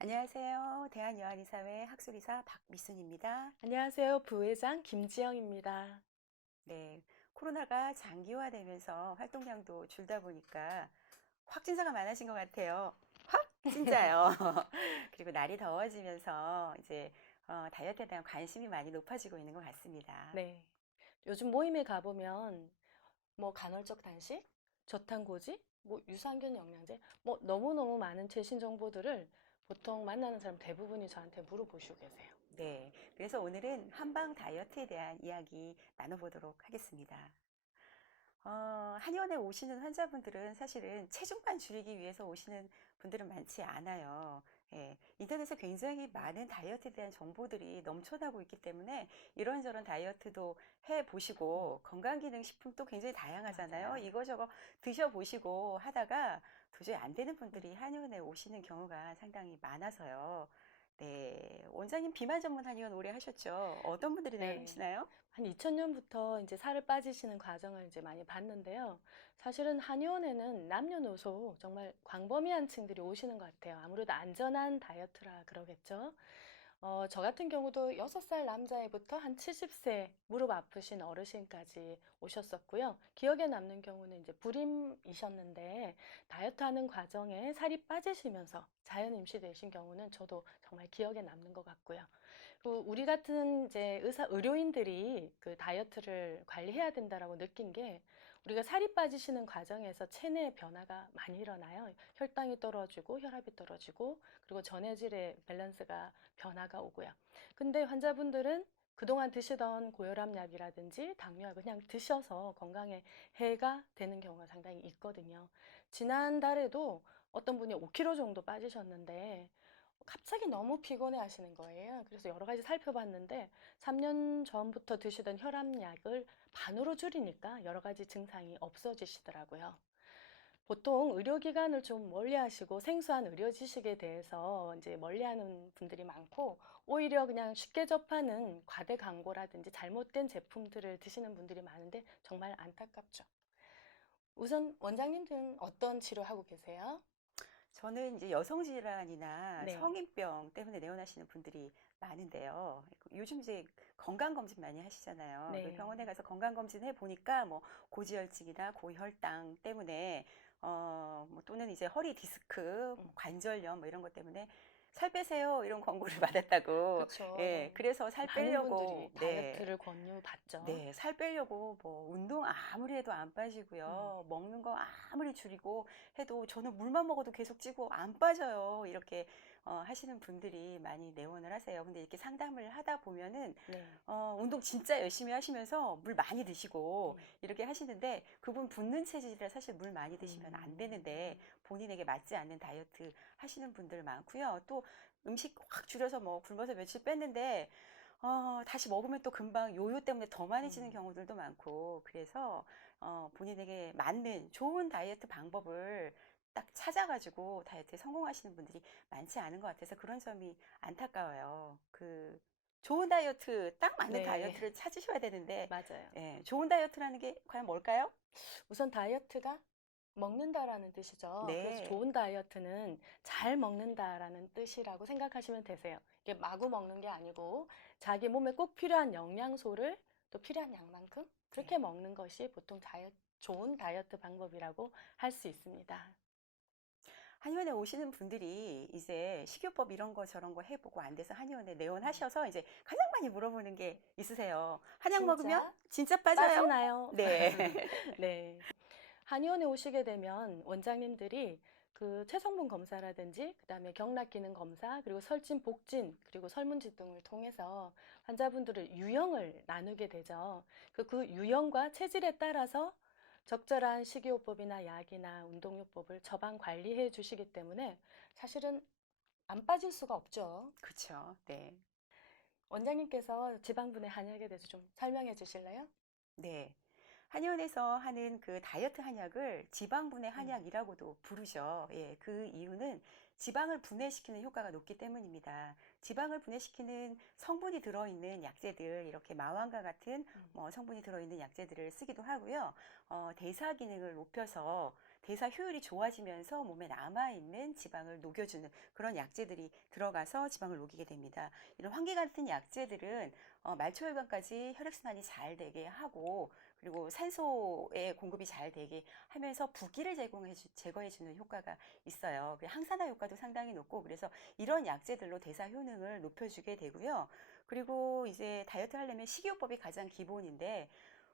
안녕하세요. 대한요한의사회 학술이사 박미순입니다. 안녕하세요. 부회장 김지영입니다. 네, 코로나가 장기화되면서 활동량도 줄다 보니까 확진자가 많아진 것 같아요. 확진자요. 그리고 날이 더워지면서 이제 다이어트에 대한 관심이 많이 높아지고 있는 것 같습니다. 네. 요즘 모임에 가보면 뭐 간헐적 단식, 저탄고지, 뭐 유산균 영양제, 뭐 너무너무 많은 최신 정보들을 보통 만나는 사람 대부분이 저한테 물어보시고 계세요. 네, 그래서 오늘은 한방 다이어트에 대한 이야기 나눠보도록 하겠습니다. 한의원에 오시는 환자분들은 사실은 체중만 줄이기 위해서 오시는 분들은 많지 않아요. 예, 인터넷에 굉장히 많은 다이어트에 대한 정보들이 넘쳐나고 있기 때문에 이런저런 다이어트도 음, 해보시고 건강기능식품도 굉장히 다양하잖아요. 맞아요. 이거저거 드셔보시고 하다가 도저히 안 되는 음, 분들이 한의원에 오시는 경우가 상당히 많아서요. 네, 원장님 비만 전문 한의원 오래 하셨죠? 어떤 분들이 네. 하시나요? 한 2000년부터 이제 살을 빠지시는 과정을 이제 많이 봤는데요. 사실은 한의원에는 남녀노소 정말 광범위한 층들이 오시는 것 같아요. 아무래도 안전한 다이어트라 그러겠죠. 저 같은 경우도 6살 남자애부터 한 70세 무릎 아프신 어르신까지 오셨었고요. 기억에 남는 경우는 이제 불임이셨는데 다이어트 하는 과정에 살이 빠지시면서 자연 임시되신 경우는 저도 정말 기억에 남는 것 같고요. 그 우리 같은 이제 의료인들이 그 다이어트를 관리해야 된다라고 느낀 게 우리가 살이 빠지시는 과정에서 체내 변화가 많이 일어나요. 혈당이 떨어지고 혈압이 떨어지고 그리고 전해질의 밸런스가 변화가 오고요. 근데 환자분들은 그동안 드시던 고혈압 약이라든지 당뇨약을 그냥 드셔서 건강에 해가 되는 경우가 상당히 있거든요. 지난달에도 어떤 분이 5kg 정도 빠지셨는데 갑자기 너무 피곤해 하시는 거예요. 그래서 여러 가지 살펴봤는데 3년 전부터 드시던 혈압약을 반으로 줄이니까 여러 가지 증상이 없어지시더라고요. 보통 의료기관을 좀 멀리 하시고 생소한 의료 지식에 대해서 이제 멀리 하는 분들이 많고 오히려 그냥 쉽게 접하는 과대 광고라든지 잘못된 제품들을 드시는 분들이 많은데 정말 안타깝죠. 우선 원장님들은 어떤 치료하고 계세요? 저는 이제 여성 질환이나 네. 성인병 때문에 내원하시는 분들이 많은데요. 요즘 이제 건강 검진 많이 하시잖아요. 그 네. 병원에 가서 건강 검진 해 보니까 뭐 고지혈증이나 고혈당 때문에 뭐 또는 이제 허리 디스크, 음. 뭐 관절염 뭐 이런 것 때문에 살 빼세요 이런 권고를 받았다고. 그쵸. 예, 네. 그래서 살 많은 빼려고 분들이 네. 다이어트를 권유받죠. 네, 살 빼려고 뭐 운동 아무리 해도 안 음. 빠지고요. 먹는 거 아무리 줄이고 해도 저는 물만 먹어도 계속 찌고 안 빠져요. 이렇게 하시는 분들이 많이 내원을 하세요. 근데 이렇게 상담을 하다 보면은 네. 운동 진짜 열심히 하시면서 물 많이 드시고 음. 이렇게 하시는데 그분 붓는 체질이라 사실 물 많이 드시면 안 되는데 음. 본인에게 맞지 않는 다이어트 하시는 분들 많고요. 또 음식 확 줄여서 뭐 굶어서 며칠 뺐는데 다시 먹으면 또 금방 요요 때문에 더 많이 찌는 음. 경우들도 많고, 그래서, 본인에게 맞는 좋은 다이어트 방법을 딱 찾아가지고 다이어트에 성공하시는 분들이 많지 않은 것 같아서 그런 점이 안타까워요. 좋은 다이어트, 딱 맞는 네. 다이어트를 찾으셔야 되는데, 맞아요. 예, 좋은 다이어트라는 게 과연 뭘까요? 우선 다이어트가 먹는다라는 뜻이죠. 그래서 네. 좋은 다이어트는 잘 먹는다라는 뜻이라고 생각하시면 되세요. 이게 마구 먹는 게 아니고 자기 몸에 꼭 필요한 영양소를 또 필요한 양만큼 그렇게 네. 먹는 것이 보통 좋은 다이어트 방법이라고 할 수 있습니다. 한의원에 오시는 분들이 이제 식이요법 이런 거 저런 거 해보고 안 돼서 한의원에 음. 내원하셔서 이제 가장 많이 물어보는 게 있으세요. 한약 먹으면 진짜 진짜 빠져요? 빠지나요? 네. 네. 한의원에 오시게 되면 원장님들이 그 체성분 검사라든지 그다음에 경락 기능 검사 그리고 설진 복진 그리고 설문지 등을 통해서 환자분들을 유형을 나누게 되죠. 그 유형과 체질에 따라서 적절한 식이요법이나 약이나 운동요법을 처방 관리해 주시기 때문에 사실은 안 빠질 수가 없죠. 그쵸. 네. 원장님께서 지방분해 한약에 대해서 좀 설명해 주실래요? 네. 한의원에서 하는 그 다이어트 한약을 지방분해 음. 한약이라고도 부르죠. 예, 그 이유는 지방을 분해시키는 효과가 높기 때문입니다. 지방을 분해시키는 성분이 들어있는 약재들, 이렇게 마왕과 같은 음. 뭐 성분이 들어있는 약재들을 쓰기도 하고요. 대사 기능을 높여서 대사 효율이 좋아지면서 몸에 남아있는 지방을 녹여주는 그런 약재들이 들어가서 지방을 녹이게 됩니다. 이런 환기 같은 약재들은 말초혈관까지 혈액순환이 잘 되게 하고 그리고 산소의 공급이 잘 되게 하면서 부기를 제거해주는 효과가 있어요. 항산화 효과도 상당히 높고 그래서 이런 약재들로 대사 효능을 높여주게 되고요. 그리고 이제 다이어트 하려면 식이요법이 가장 기본인데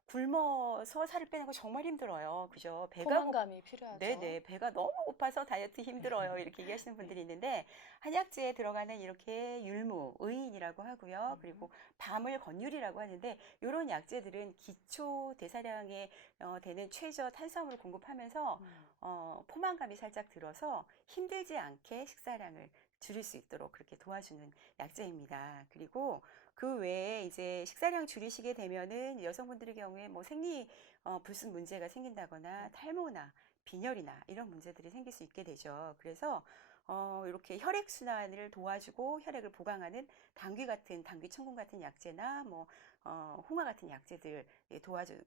굶어서 살을 빼는 거 정말 힘들어요. 그죠? 포만감이 필요하죠. 네네. 배가 너무 고파서 다이어트 힘들어요. 이렇게 얘기하시는 분들이 있는데, 한약재에 들어가는 이렇게 율무, 의인이라고 하고요. 그리고 밤을 건율이라고 하는데, 이런 약재들은 기초 대사량에 되는 최저 탄수화물을 공급하면서, 포만감이 살짝 들어서 힘들지 않게 식사량을 줄일 수 있도록 그렇게 도와주는 약재입니다. 그리고 그 외에 이제 식사량 줄이시게 되면은 여성분들의 경우에 뭐 불순 문제가 생긴다거나 탈모나 빈혈이나 이런 문제들이 생길 수 있게 되죠. 그래서 이렇게 혈액순환을 도와주고 혈액을 보강하는 당귀 천국 같은 약재나 뭐 홍화 같은 약재들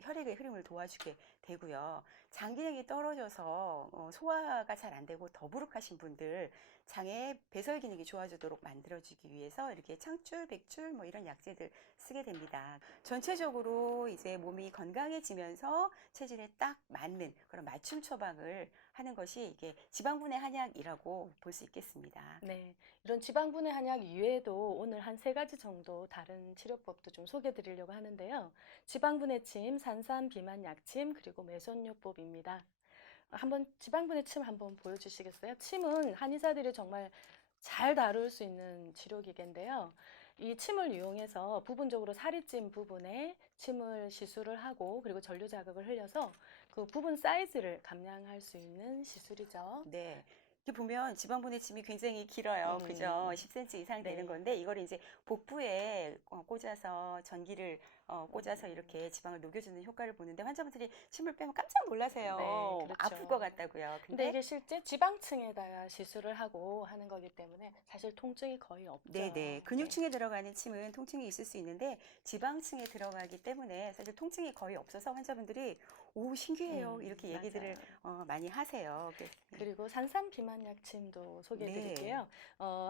혈액의 흐름을 도와주게 되고요. 장기력이 떨어져서 소화가 잘 안 되고 더부룩하신 분들 장의 배설 기능이 좋아지도록 만들어주기 위해서 이렇게 창출, 백출 뭐 이런 약재들 쓰게 됩니다. 전체적으로 이제 몸이 건강해지면서 체질에 딱 맞는 그런 맞춤 처방을 하는 것이 이게 지방분해 한약이라고 볼 수 있겠습니다. 네, 이런 지방분해 한약 이외에도 오늘 한 3가지 정도 다른 치료법도 좀 소개해 드리려고 하는데요. 지방분해침, 산삼 비만 약침, 그리고 메손요법입니다. 한번 지방분해 침 한번 보여주시겠어요? 침은 한의사들이 정말 잘 다룰 수 있는 치료기계인데요. 이 침을 이용해서 부분적으로 살이 찐 부분에 침을 시술을 하고 그리고 전류 자극을 흘려서 그 부분 사이즈를 감량할 수 있는 시술이죠. 네. 이렇게 보면 지방분해침이 굉장히 길어요. 그죠? 10cm 이상 되는 네. 건데 이걸 이제 복부에 꽂아서 전기를 꽂아서 이렇게 지방을 녹여주는 효과를 보는데 환자분들이 침을 빼면 깜짝 놀라세요. 네, 아플 그렇죠. 것 같다고요. 근데 이게 실제 지방층에다가 시술을 하고 하는 거기 때문에 사실 통증이 거의 없죠. 네네. 네. 근육층에 들어가는 침은 통증이 있을 수 있는데 지방층에 들어가기 때문에 사실 통증이 거의 없어서 환자분들이 오, 신기해요. 이렇게 얘기들을 맞아요. 많이 하세요. 그리고 산삼 비만 약침도 소개해 네. 드릴게요.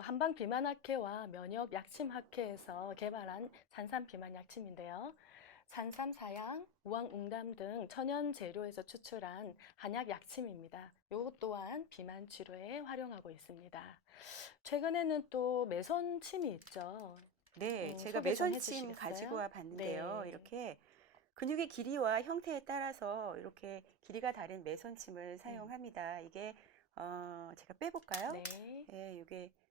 한방 비만학회와 면역 약침학회에서 개발한 산삼 비만 약침인데요. 산삼 사양, 우황웅담 등 천연 재료에서 추출한 한약 약침입니다. 이것 또한 비만 치료에 활용하고 있습니다. 최근에는 또 매선침이 있죠. 네, 제가 소개 좀 매선침 가지고 해주시겠어요? 와 봤는데요. 네. 이렇게 근육의 길이와 형태에 따라서 이렇게 길이가 다른 매선침을 사용합니다. 이게 제가 빼볼까요? 네. 예, 이게 맞아요.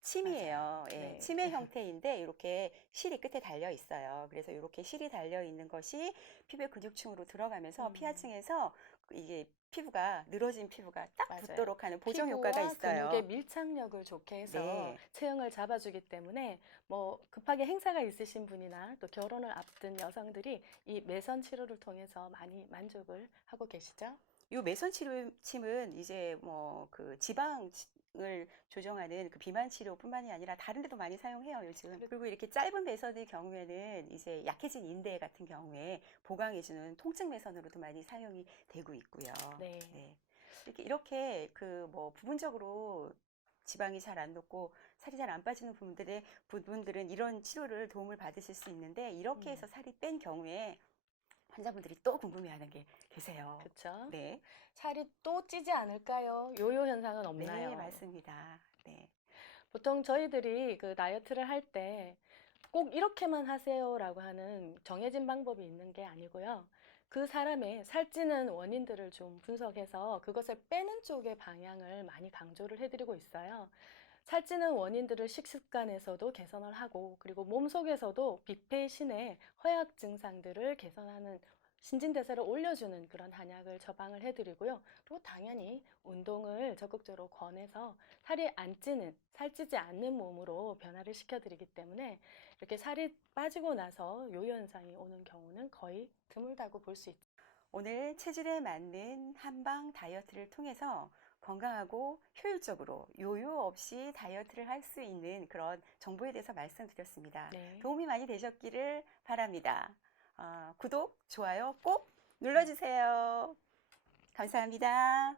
침이에요. 예, 네. 침의 형태인데 이렇게 실이 끝에 달려 있어요. 그래서 이렇게 실이 달려 있는 것이 피부의 근육층으로 들어가면서 피하층에서 이게 늘어진 피부가 딱 맞아요. 붙도록 하는 보정 효과가 피부와 근육의 있어요. 밀착력을 좋게 해서 네. 체형을 잡아주기 때문에 뭐 급하게 행사가 있으신 분이나 또 결혼을 앞둔 여성들이 이 매선 치료를 통해서 많이 만족을 하고 계시죠? 요 매선 치료침은 이제 뭐 그 지방을 조정하는 그 비만 치료뿐만이 아니라 다른 데도 많이 사용해요, 요즘. 그리고 이렇게 짧은 매선의 경우에는 이제 약해진 인대 같은 경우에 보강해주는 통증 매선으로도 많이 사용이 되고 있고요. 네. 네. 이렇게 그 뭐 부분적으로 지방이 잘 안 녹고 살이 잘 안 빠지는 부분들은 이런 치료를 도움을 받으실 수 있는데 이렇게 해서 살이 뺀 경우에 환자분들이 또 궁금해하는 게 계세요. 그렇죠. 네. 살이 또 찌지 않을까요? 요요 현상은 네, 없나요? 맞습니다. 네. 보통 저희들이 그 다이어트를 할 때 꼭 이렇게만 하세요라고 하는 정해진 방법이 있는 게 아니고요. 그 사람의 살찌는 원인들을 좀 분석해서 그것을 빼는 쪽의 방향을 많이 강조를 해드리고 있어요. 살찌는 원인들을 식습관에서도 개선을 하고 그리고 몸속에서도 비폐신의 허약 증상들을 개선하는 신진대사를 올려주는 그런 한약을 처방을 해드리고요. 또 당연히 운동을 적극적으로 권해서 살이 안 찌는, 살찌지 않는 몸으로 변화를 시켜드리기 때문에 이렇게 살이 빠지고 나서 요요 현상이 오는 경우는 거의 드물다고 볼 수 있죠. 오늘 체질에 맞는 한방 다이어트를 통해서 건강하고 효율적으로 요요 없이 다이어트를 할 수 있는 그런 정보에 대해서 말씀드렸습니다. 네. 도움이 많이 되셨기를 바랍니다. 구독, 좋아요 꼭 눌러주세요. 감사합니다.